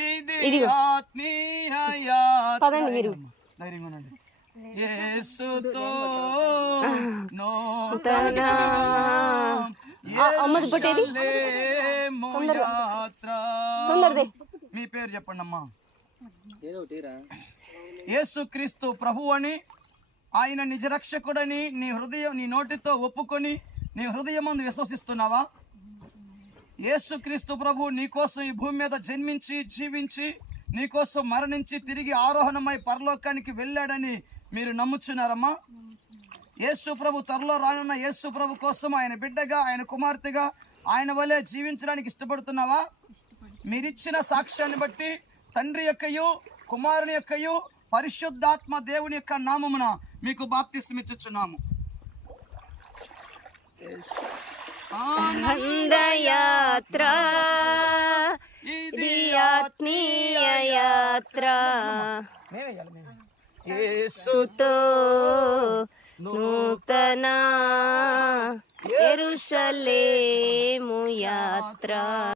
ఇది ఆత్మీయ యాత్ర. ధైర్యంగా ఉండండి. యేసుతో మీ పేరు చెప్పండి అమ్మా. యేసుక్రీస్తు ప్రభు అని, ఆయన నిజరక్షకుడని నీ నోటితో ఒప్పుకొని నీ హృదయమందు విశ్వసిస్తున్నావా? యేసుక్రీస్తు ప్రభు నీకోసం ఈ భూమి మీద జన్మించి జీవించి నీకోసం మరణించి తిరిగి ఆరోహణమై పరలోకానికి వెళ్ళాడని మీరు నమ్ముచున్నారమ్మా? యేసు ప్రభు త్వరలో రానున్న యేసు ప్రభు కోసం ఆయన బిడ్డగా, ఆయన కుమార్తెగా ఆయన వలె జీవించడానికి ఇష్టపడుతున్నావా? మీరిచ్చిన సాక్ష్యాన్ని బట్టి తండ్రి యొక్కయు కుమారుని యొక్కయు పరిశుద్ధాత్మ దేవుని యొక్క నామమున మీకు బాప్తిస్మం ఇచ్చుచున్నాము. ఆనందయాత్ర ఇది ఆత్మీయ యాత్ర, యేసుతో నూతన యెరూషలేము యాత్ర.